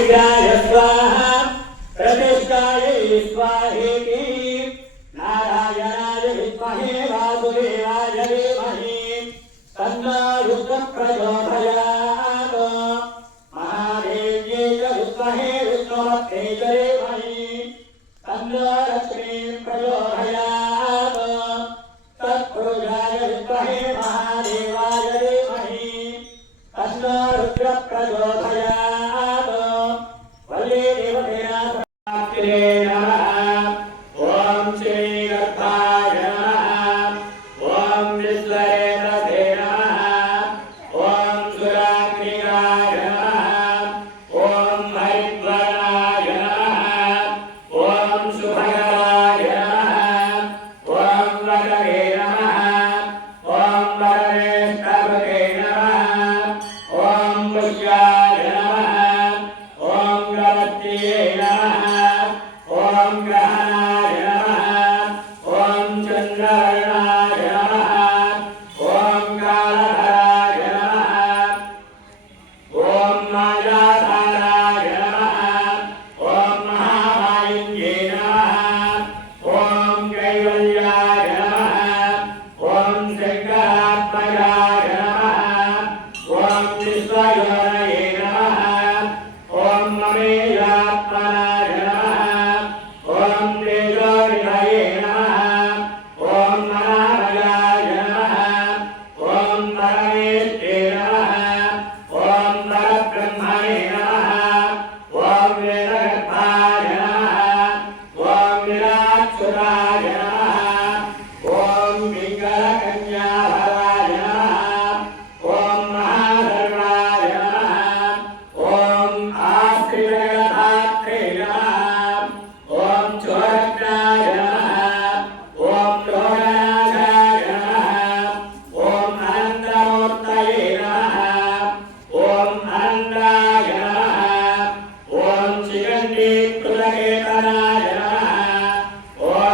విగ్రహాయ స్వాహ ప్రతిష్టాయ స్వాహేతి నారాయణాయ విద్మహే వాసుదేవాయ ధీమహి తన్నో రుద్ర ప్రచోదయాత్ మహాదేవ్యై చ విద్మహే విష్ణుమత్తే చ ధీమహి తన్నో లక్ష్మీ ప్రచోదయాత్ తత్పురుషాయ విద్మహే మహాదేవాయ ధీమహి తన్నో రుద్ర ప్రచోదయాత్ Bye.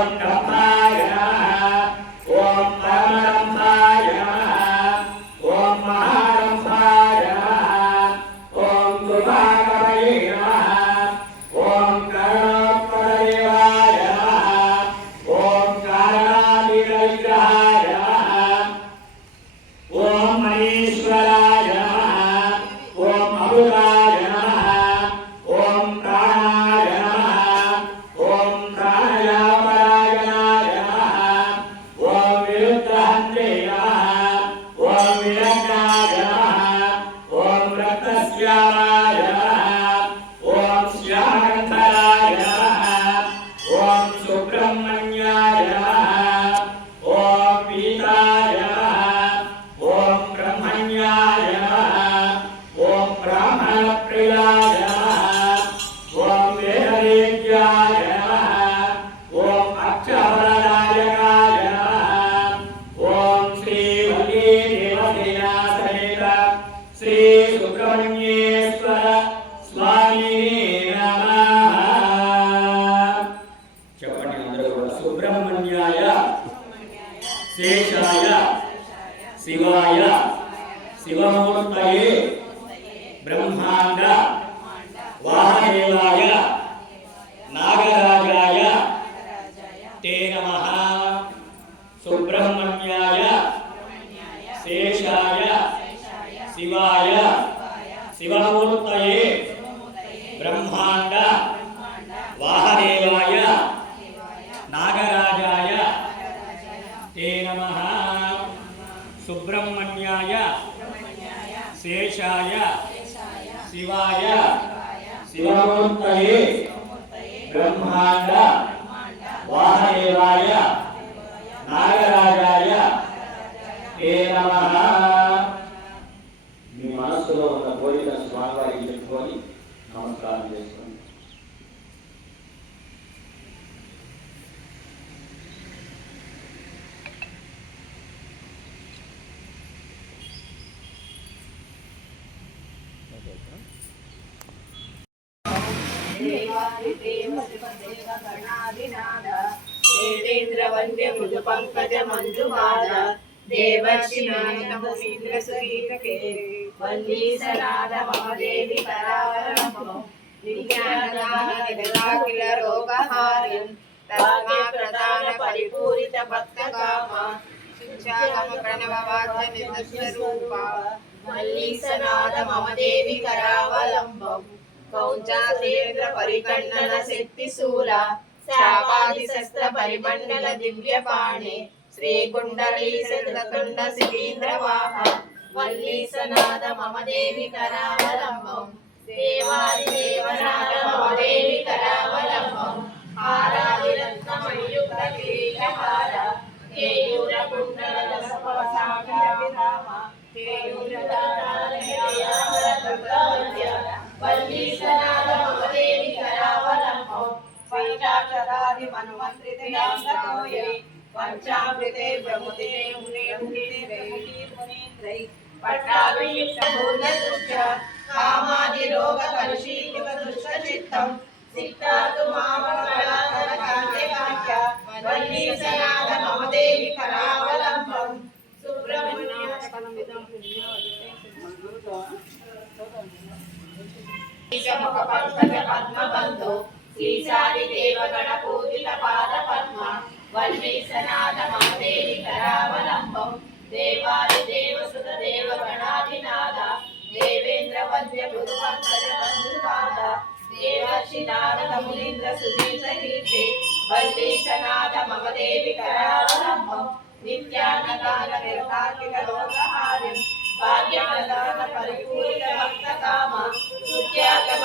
った బ్రహ్మాండ వాహనేలాయ నాగరాజాయ తే నమ సుబ్రహ్మణ్యాయ శేషాయ శివాయ శివమూర్తయే బ్రహ్మాండ వాహదేవాయ నాగరాజాయ తే నమ సుబ్రహ్మణ్యాయ శేషాయ శివాయ. శివమూర్తయే బ్రహ్మాండ. వాహదేవాయ. నాగరాజాయ. హే నమ. చేద్దాం దేవేంద్ర వంద్య మృదు పంకజ మంజు బాల దేవర్షిమేంద్ర సురీకే వల్లీసనాద మమదేవి కరావరణము విజ్ఞానదాహకిల రోగహారం తస్మా ప్రధాన పరిపూరిత భక్త కామ శిక్షాగమ ప్రణవ వాక్య నిజస్వరూప మల్లీసనాద మమ కరావలంబం కౌంచాసేంద్ర పరికండన శక్తి శూల శాపాది శస్త్ర పరిమండల దివ్య శ్రీ కరావలంబం దేవాది దేవనాద కరావలంబం పట్టాభిషిక్త భూతదుష్ట కామాది రోగ కలుషీకృత దుష్ట చిత్తం సిక్తాతు మామకళాధర కాంతే కాంచ వల్లీసనాథ మమ దేవి కరావలంబం సుబ్రహ్మణ్యాష్టకమిదం ఈశముఖ పంకజ పద్మబంధు శ్రీశారి దేవగణ పాద పద్మ వల్లీసనాథ మహాదేవి కరావలంబం దేవాది దేవసుత దేవ గణాధినాథ దేవేంద్ర వంద్య మృదు పంకజ బంధుపాద దేవర్షి నారద మునీంద్ర సుధీంద్ర కీర్తి వల్లీసనాథ మమదేవి కరావలంబం నిత్యాన్నదాన నిర్హాకిల పరిపూరిత భక్త కామ సుత్యాగమ